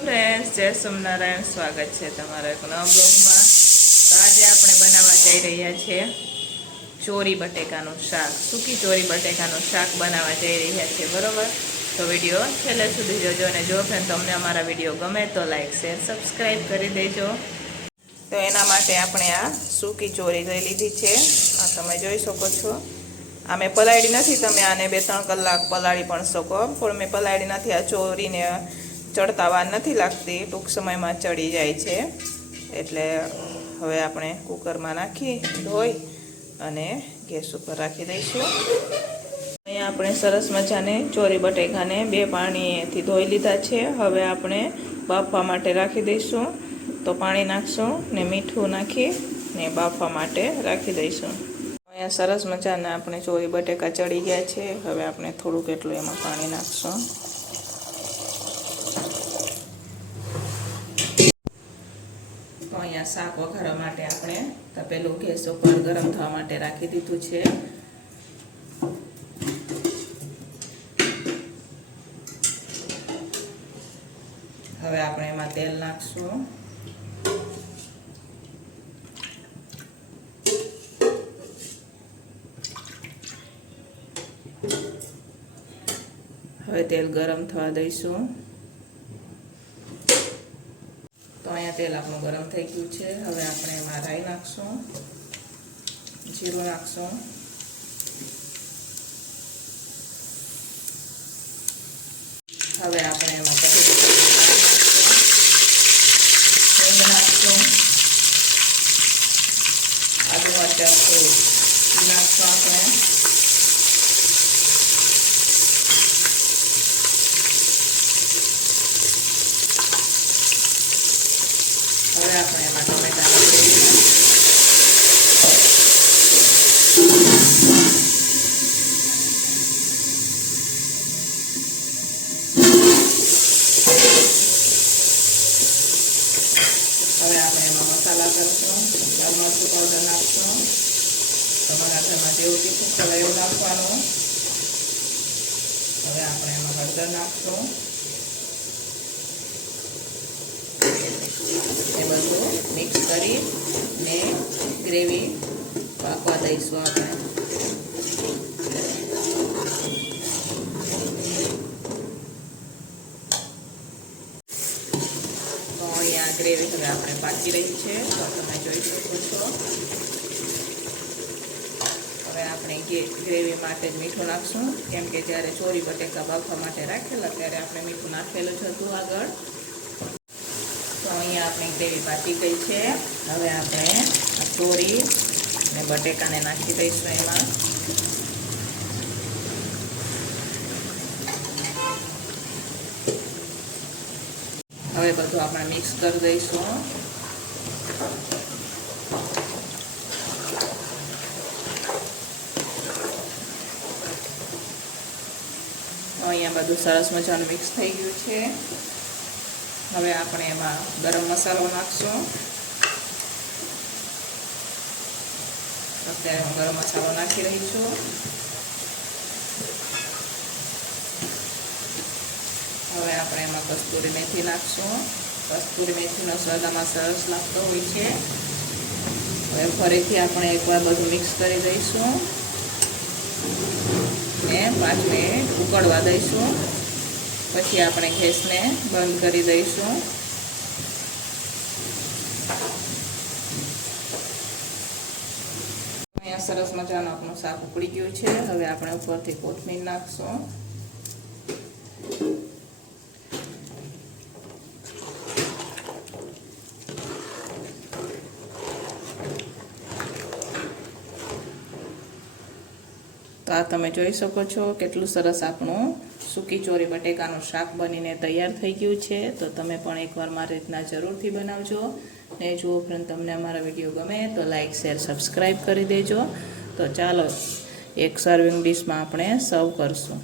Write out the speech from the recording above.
Friends, जय सोमनारायण। स्वागत है तमारा एक नवा ब्लॉगમાં। तो आज આપણે બનાવવા જઈ રહ્યા છીએ ચોરી બટેકાનું શાક, સૂકી ચોરી બટેકાનું શાક બનાવવા જઈ રહ્યા છીએ, બરોબર? તો વિડીયો છેલ્લે સુધી જોજો અને જો ફ્રેન્ડ તમને અમારા વિડીયો ગમે તો લાઈક શેર સબસ્ક્રાઈબ કરી દેજો। તો એના માટે આપણે આ સૂકી ચોરી લઈ લીધી છે। આ તમે જોઈ શકો છો। આ મેં પલાળી નથી, તમે આને 2-3 કલાક પલાળી પણ શકો, પણ મેં પલાળી નથી। આ ચોરીને ચડતા વાર નથી લાગતી, ટૂંક સમયમાં ચડી જાય છે। એટલે હવે આપણે કુકરમાં નાખી ધોઈ અને ગેસ ઉપર રાખી દઈશું। અહીંયા આપણે સરસ મજાને ચોરી બટેકાને 2 પાણીથી ધોઈ લીધા છે। હવે આપણે બાફવા માટે રાખી દઈશું। તો પાણી નાખશું ને મીઠું નાખી ને બાફવા માટે રાખી દઈશું। અહીંયા સરસ મજાના આપણે ચોરી બટેકા ચડી ગયા છે। હવે આપણે થોડુંક એટલું એમાં પાણી નાખશું। તો અહીંયા શાક વઘારવા માટે આપણે તપેલું ગેસ ઉપર ગરમ થવા માટે રાખી દીધું છે। હવે આપણે એમાં તેલ નાખશું। હવે તેલ ગરમ થવા દઈશું। તો અહીંયા તેલ આપણું ગરમ થઈ ગયું છે। હવે આપણે એમાં રાઈ નાખશું, જીરું નાખશું, હવે આપણે એમાં હિંગ નાખશું, આદુ મરચાં નાખશું આપણે, હવે આપણે એમાં ટમેટા નાખીશું। હવે આપણે એમાં મસાલા કરશું, લાલ મરચું પાવડર નાખશું, તમારા ઘરમાં જેવું તીખું ખવાય એવું નાખવાનું। હવે આપણે એમાં હળદર નાખશું, એ બધું મિક્સ કરી ને ગ્રેવી પાકવા દઈશું આપણે। તો અહીંયા ગ્રેવી હવે આપણે પાકી રહી છે, તો તમે જોઈ શકો છો। હવે આપણે ગ્રેવી માટે જ મીઠું નાખશું, કેમ કે જ્યારે ચોરી બટેકા બાફવા માટે રાખેલા ત્યારે આપણે મીઠું નાખેલું જ હતું આગળ। તો અહીંયા આપણી ગ્રેવી પાકી ગઈ છે। હવે આપણે ચોરી ને બટેકાને નાખી દઈશું એમાં। હવે બધું આપણે મિક્સ કરી દઈશું। અહીંયા બધું સરસ મજાનું મિક્સ થઈ ગયું છે। હવે આપણે એમાં ગરમ મસાલો નાખશું। અત્યારે હું ગરમ મસાલો નાખી રહી છું। હવે આપણે એમાં કસ્તુરી મેથી નાખશું। કસ્તુરી મેથીનો સ્વાદ આમાં સરસ લાગતો હોય છે। હવે ફરીથી આપણે એકવાર બધું મિક્સ કરી દઈશું ને 5 મિનિટ ઉકળવા દઈશું, પછી આપણે ગેસને બંધ કરી દઈશું। અહીંયા સરસ મજાનું આપણું શાક ઉકળી ગયું છે। હવે આપણે ઉપરથી કોથમીર નાખશું। તો આ તમે જોઈ શકો છો કેટલું સરસ આપણું સૂકી ચોરી બટેકાનું શાક બનીને તૈયાર થઈ ગયું છે। તો તમે પણ એકવાર મારી રીતના જરૂરથી બનાવજો ને જો ફ્રેન્ડ તમને અમારા વિડીયો ગમે તો લાઈક શેર સબસ્ક્રાઈબ કરી દેજો। તો ચાલો એક સર્વિંગ ડીશમાં આપણે સર્વ કરશું।